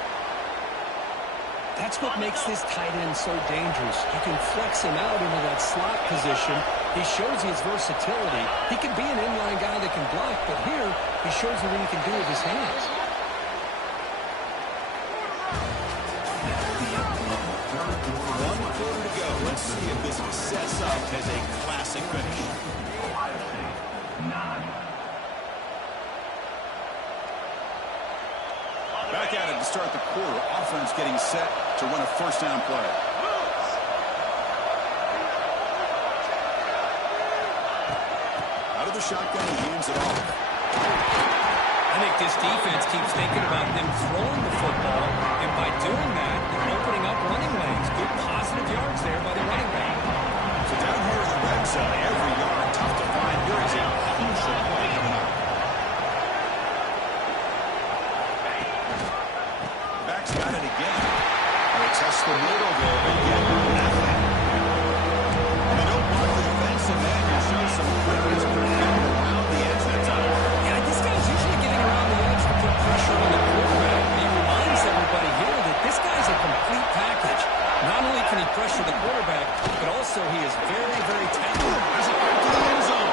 That's what makes this tight end so dangerous. You can flex him out into that slot position. He shows his versatility. He can be an inline guy that can block, but here he shows you what he can do with his hands. Let's see if this sets up as a classic finish. Ohio State, 9. Back at it to start the quarter. Offense getting set to run a first down play. Out of the shotgun, he hands it off. I think this defense keeps thinking about them throwing the football, and by doing that, they're opening up running lanes. Good positive yards there by the running back. So down here in the red zone, every yard tough to find. Here is a crucial play coming up. Back's got it again. They test the middle there, but yet nothing. They don't block the defensive end. You show some quickness around the edge that time. Yeah, this guy's usually getting around the edge to put pressure on the quarterback. He reminds everybody here that this guy's a complete package. Not only can he pressure the quarterback, but also he is very, very talented. There's it back to the end zone.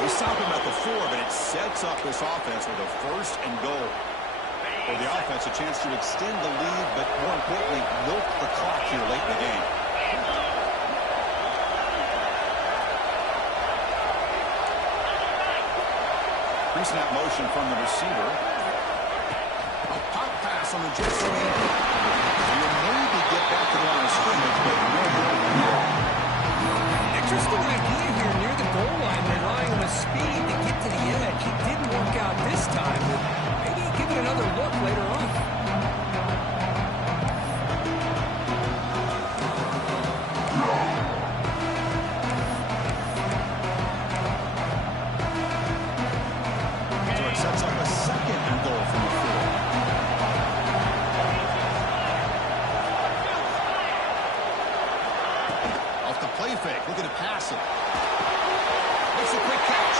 They stop him at the 4, but it sets up this offense with a first and goal. For the offense, a chance to extend the lead, but more importantly, milk the clock here late in the game. Pre-snap motion from the receiver. A pop pass on the jet sweep. You'll maybe get back to the line of scrimmage, but no more than that. Interesting idea here near the goal line, relying on his speed to get to the edge. It didn't work out this time, but maybe give it another look later on. So it sets up a second and goal from the 4. Off the play fake, looking to pass it. Makes a quick catch.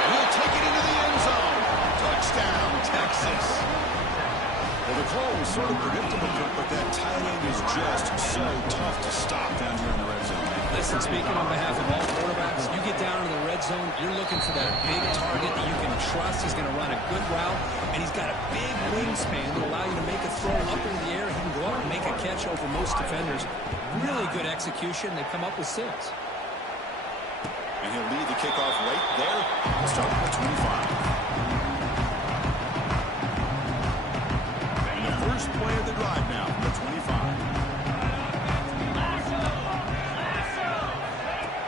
And he'll take it into the end zone. Touchdown, Texas. Well, the call was sort of predictable, but that tight end is just so tough to stop down here in the red zone. Listen, speaking on behalf of all quarterbacks, you get down to the red zone, you're looking for that big target that you can trust. He's going to run a good route, and he's got a big wingspan to allow you to make a throw up in the air. He can go up and make a catch over most defenders. Really good execution. They come up with 6. And he'll lead the kickoff right there. We'll start at the 25. And the first play of the drive now from the 25.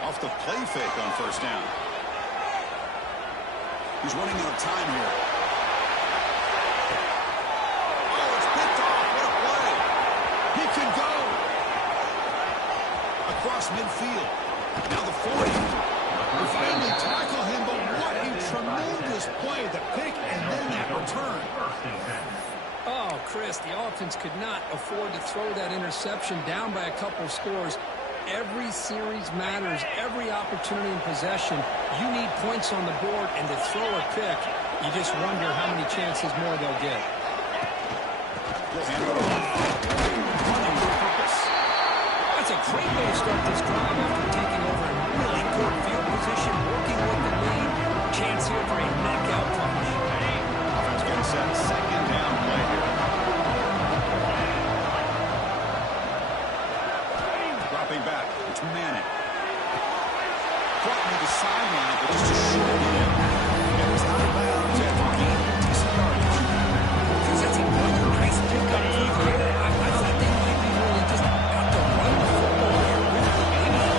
Off the play fake on first down. He's running out of time here. Oh, it's picked off. What a play. He can go. Across midfield. Now the 40. They finally tackle him, but what a tremendous play. The pick and then that return. Oh, Chris, the offense could not afford to throw that interception down by a couple scores. Every series matters. Every opportunity in possession, you need points on the board, and to throw a pick, you just wonder how many chances more they'll get. That's a great way to start this drive after taking over a really good field position, working with the lead. Chance here for a knockout punch. Offense getting set. Second down play here. Dropping back. It's Manning. Caught near the sideline, but just a short hit. And it's out of bounds after gaining decent yardage. That's another nice pickup for here. I thought they might be really just out to run the football here with the baby.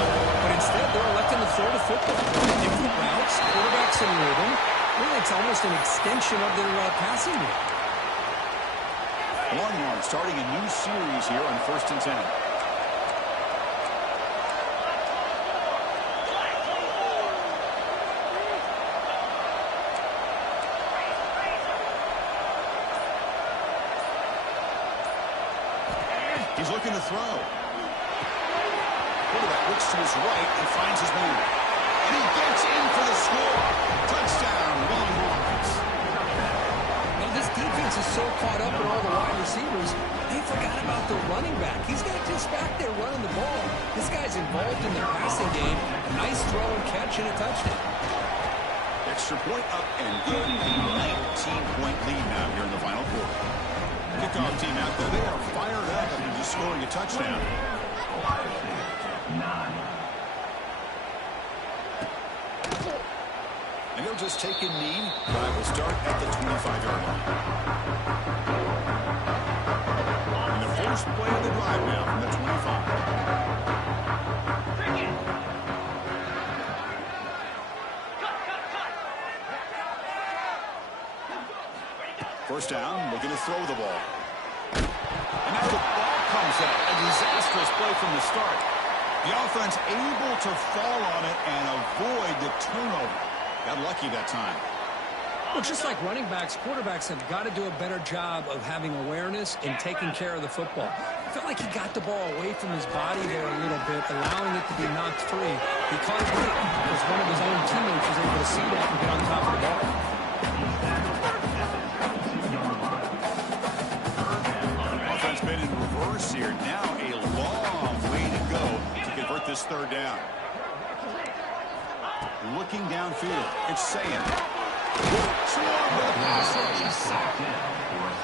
But instead, they're electing to throw the football. Different routes, quarterbacks in rhythm. Really, it's almost an extension of their passing game. Longhorns starting a new series here on 1st and 10. He's looking to throw. Quarterback looks to his right and finds his man. And he gets in for the score. Touchdown, Longhorns. Now, this defense is so caught up in all the wide receivers, they forgot about the running back. He's not just back there running the ball. This guy's involved in the passing game. Nice throw and catch and a touchdown. Extra point up and good. 19-point lead now here in the final quarter. Kickoff team out there. They are fired up after just scoring a touchdown. And they'll just take a knee. Drive will start at the 25-yard line. And the first play of the drive now from the 25. First down, looking to throw the ball. And now the ball comes out. A disastrous play from the start. The offense able to fall on it and avoid the turnover. Got lucky that time. Well, just like running backs, quarterbacks have got to do a better job of having awareness and taking care of the football. I felt like he got the ball away from his body there a little bit, allowing it to be knocked free. He caught it late because one of his own teammates was able to see that and get on top of the ball. Offense been in reverse here. Now a long way to go to convert this third down. Looking downfield. It's saying.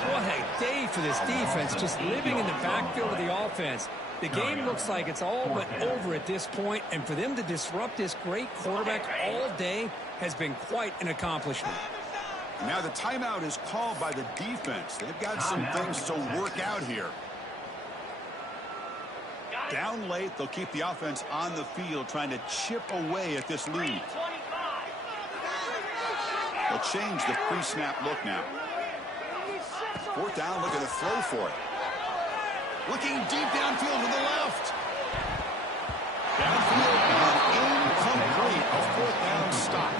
What a day for this defense, just living in the backfield of the offense. The game looks like it's all but over at this point, and for them to disrupt this great quarterback all day has been quite an accomplishment. Now the timeout is called by the defense. They've got some things to work out here. Down late, they'll keep the offense on the field trying to chip away at this lead. They'll change the pre-snap look now. Fourth down, looking to throw for it. Looking deep downfield to the left. Downfield and incomplete. A fourth down stop.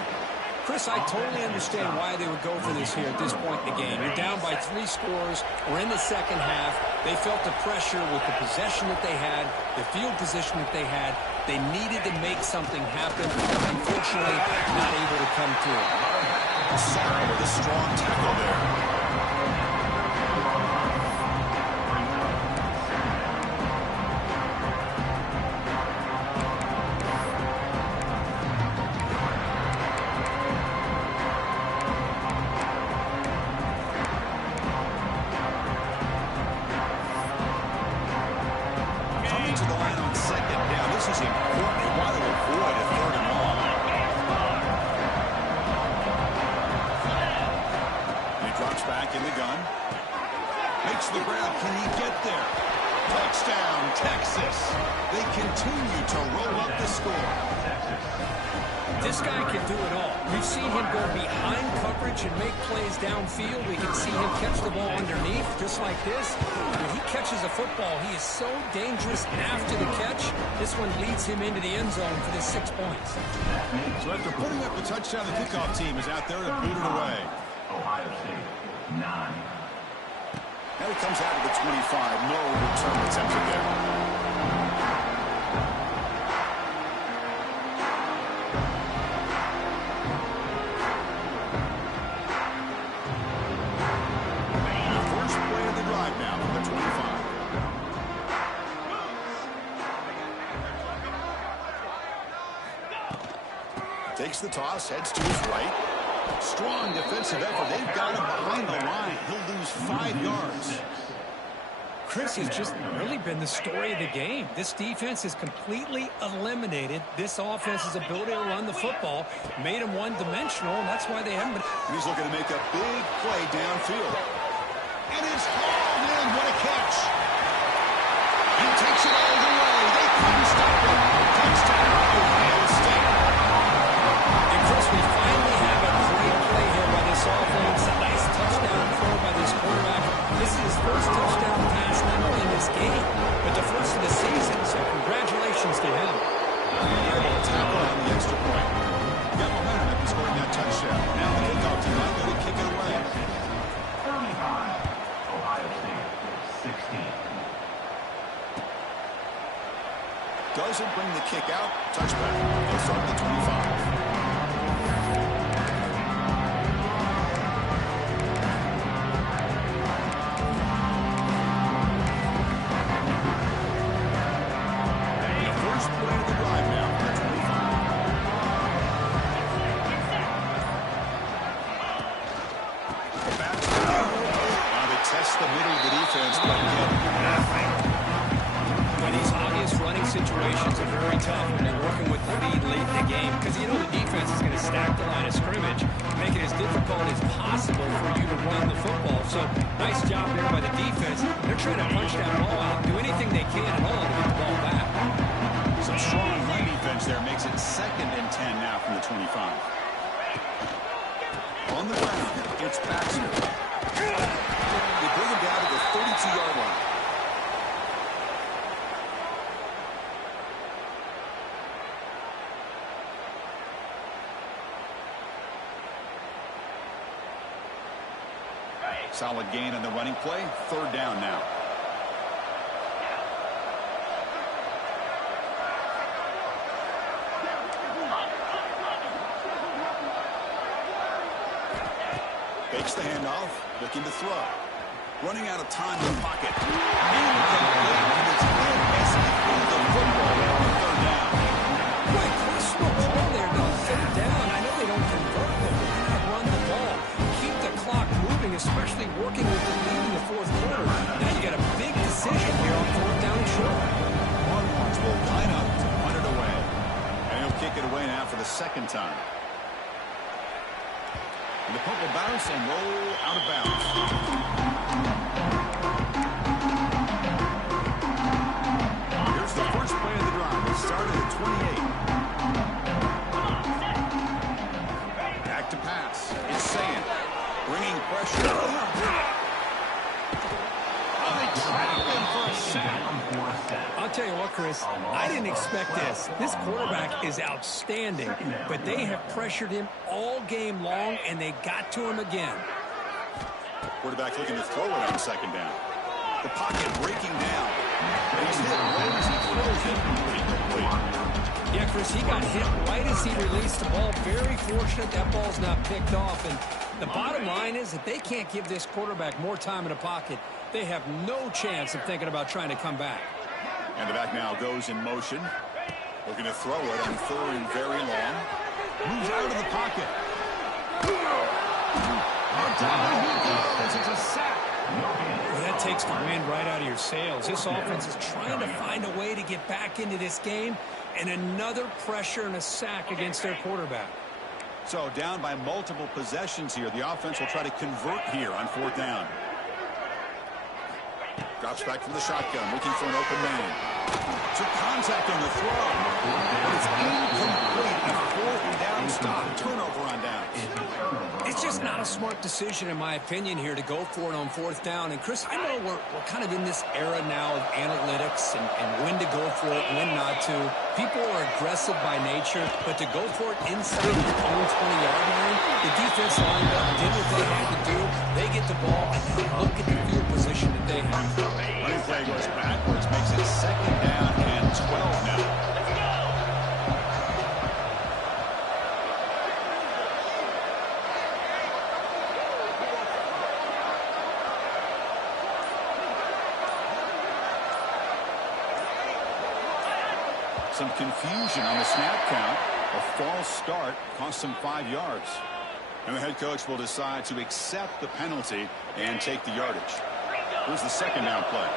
Chris, I totally understand why they would go for this here at this point in the game. You're down by 3 scores. We're in the second half. They felt the pressure with the possession that they had, the field position that they had. They needed to make something happen. Unfortunately, not able to come through. Sarah with a strong tackle there. Coming to the line on second down. This is important. They want to avoid a third and long. Drops back in the gun. Makes the grab. Can he get there? Touchdown, Texas. They continue to roll up the score. This guy can do it all. We've seen him go behind coverage and make plays downfield. We can see him catch the ball underneath, just like this. When he catches a football, he is so dangerous after the catch. This one leads him into the end zone for the 6 points. So after putting up the touchdown, the kickoff team is out there to boot it away. Ohio State, 9. Now he comes out of the 25. No return attempted there. Takes the toss, heads to his right. Strong defensive effort. They've got him behind the line. He'll lose 5 yards. Chris has just really been the story of the game. This defense has completely eliminated this offense's ability to run the football, made them one-dimensional, and that's why they haven't been. He's looking to make a big play downfield. And it's hauled in. What a catch. He takes it all the way. They couldn't stop him. Touchdown, Ohio State. Chris, we finally have a great play here by this offense. A nice touchdown throw by this quarterback. This is his first touchdown pass, not only in this game, but the first of the season. So congratulations to him. Able to tackle on the extra point. Got momentum after scoring that touchdown. Now the kickoff team out there to kick it away. 35. Ohio State, 16. Doesn't bring the kick out. Touchback. They'll start at the 25. Situations are very tough when you're working with the lead late in the game because you know the defense is going to stack the line of scrimmage, make it as difficult as possible for you to run the football. So nice job there by the defense. They're trying to punch that ball out, do anything they can at all to get the ball back. Some strong run defense there makes it 2nd and 10 now from the 25. On the ground, it's Baxter. They bring him down to the 32-yard line. Solid gain on the running play. 3rd down now. Fakes the handoff. Looking to throw. Running out of time in the pocket. And it's basically through the football on 3rd down. Boy, questionable call there to 3rd down. I know they don't convert, but why not run the ball? Keep the clock moving, especially working with the lead in the 4th quarter. Now you got a big decision here on 4th down and short. Longhorns will line up to punt it away. And he'll kick it away now for the 2nd time. And the punt will bounce and roll out of bounds. Here's the first play of the drive. It started at 28. Back to pass. It's Saying. Bringing pressure. Oh, they trapped him for a sack. I'll tell you what, Chris, I didn't expect this. This quarterback is outstanding, but they have pressured him all game long, and they got to him again. Quarterback looking to throw it on 2nd down. The pocket breaking down. And he's hit right as he throws it. Incomplete. Yeah, Chris, he got hit right as he released the ball. Very fortunate that ball's not picked off. And the bottom line is that they can't give this quarterback more time in the pocket. They have no chance of thinking about trying to come back. And the back now goes in motion. Looking to throw it on 3rd and very long. Moves out of the pocket. Down he goes. It's a sack. Well, that takes the wind right out of your sails. This offense is trying to find a way to get back into this game, and another pressure and a sack against their quarterback. So down by multiple possessions here. The offense will try to convert here on 4th down. Drops back from the shotgun, looking for an open man. Took contact on the throw, but it's incomplete. A 4th down smart decision, in my opinion, here to go for it on fourth down. And, Chris, I know we're kind of in this era now of analytics and when to go for it, when not to. People are aggressive by nature, but to go for it inside your own 20-yard line, the defense lined up, did what they had to do. They get the ball, and now look at the field position that they have. Running play goes backwards, makes it second down and 12 now. Some confusion on the snap count. A false start cost them 5 yards. And the head coach will decide to accept the penalty and take the yardage. Here's the second down play.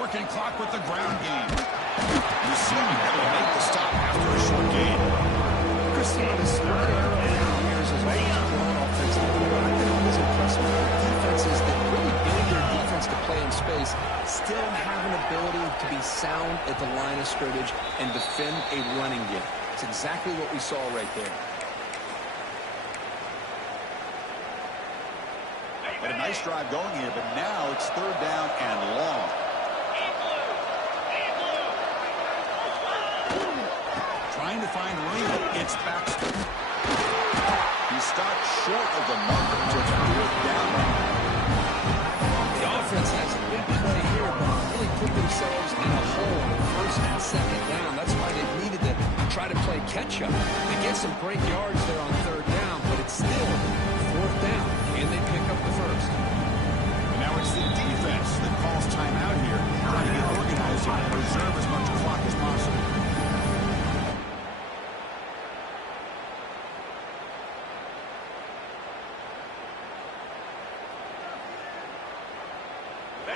Working clock with the ground game. You see him able to make the stop after a short gain. Christian, the spread arrow in years has always grown offensively. I've been always impressed with defenses that really build their defense to play in space, still have an ability to be sound at the line of scrimmage and defend a running game. It's exactly what we saw right there. Had a nice drive going here, but now it's third down and long. Trying to find room. It's Baxter. He stopped short of the marker to fourth down. The offense has a big play here, but really put themselves in a hole on first and second down. That's why they needed to try to play catch-up. They get some great yards there on third down, but it's still fourth down, and they pick up the first. And now it's the defense that calls timeout here, trying to get organized and preserve as much clock as possible.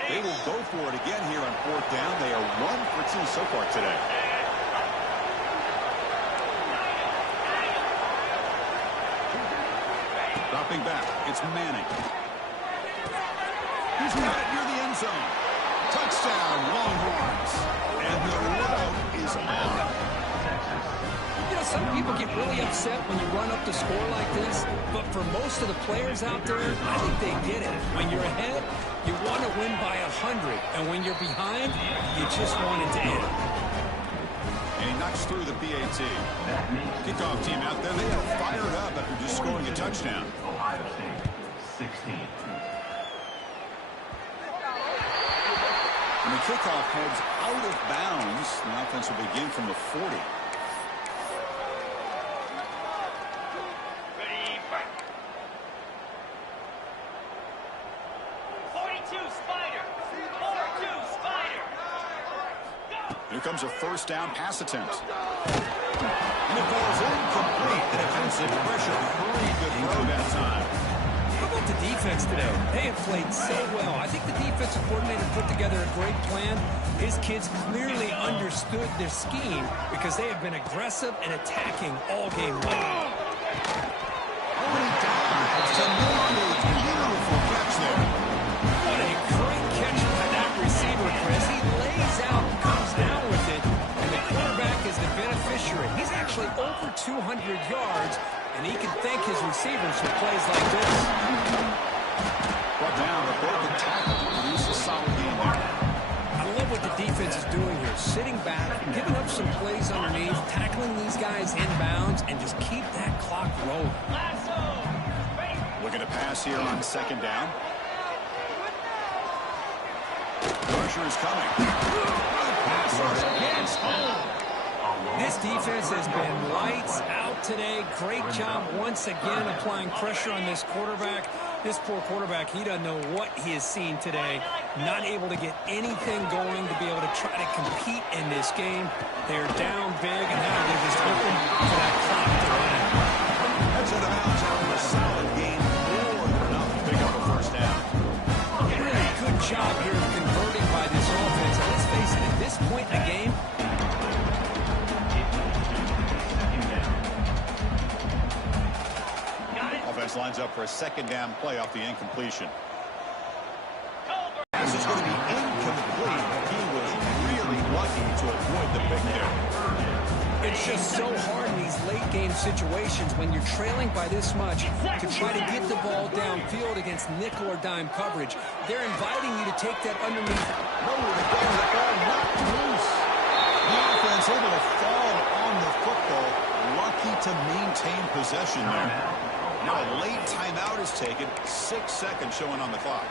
They will go for it again here on fourth down. They are 1 for 2 so far today. Dropping back, it's Manning. He's got it near the end zone. Touchdown, Longhorns. And the road is on. You know, some people get really upset when you run up the score like this, but for most of the players out there, I think they get it. When you're ahead, you want to win by 100, and when you're behind, you just want it to end. And he knocks through the PAT. Kickoff team out there, they are fired up after just scoring a touchdown. Ohio State, 16. And the kickoff heads out of bounds. The offense will begin from the 40. Here comes a first down pass attempt. And it falls incomplete. The defensive pressure. Pretty good throw that time. How about the defense today? They have played so well. I think the defensive coordinator put together a great plan. His kids clearly understood their scheme because they have been aggressive and attacking all game long. Beautiful catch there. What a great catch by that receiver, Chris. He lays out and comes down with it, and the quarterback is the beneficiary. He's actually over 200 yards, and he can thank his receivers for plays like this. Brought down, but broke the tackle to produce a solid game there. I love what the defense is doing here, sitting back, giving up some plays underneath, tackling these guys inbounds, and just keep that clock rolling. Looking to pass here on second down. Pressure is coming. Passes against home. This defense has been lights out today. Great job once again applying pressure on this quarterback. This poor quarterback, he doesn't know what he has seen today. Not able to get anything going to be able to try to compete in this game. They're down big, and now they're just hoping for that clock to run out. Heads out of bounds after a solid game. More than enough to pick up a first down. Really good job here of converting by this offense. And let's face it, at this point in the game, offense lines up for a second down play off the incompletion. This is going to be incomplete. He was really lucky to have it's just so hard in these late-game situations when you're trailing by this much to try to get the ball downfield against nickel or dime coverage. They're inviting you to take that underneath. Nowhere to go. The ball knocked loose. The offense able to fall on the football. Lucky to maintain possession there. Now a late timeout is taken. 6 seconds showing on the clock.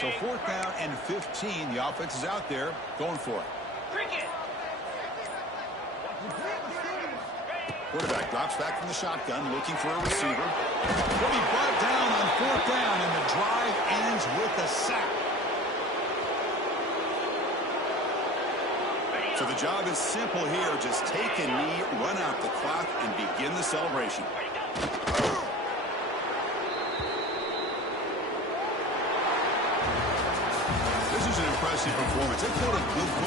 So 4th down and 15. The offense is out there going for it. Cricket. Quarterback drops back from the shotgun, looking for a receiver. He'll be brought down on 4th down, and the drive ends with a sack. So the job is simple here. Just take a knee, run out the clock, and begin the celebration. This is an impressive performance. They put a good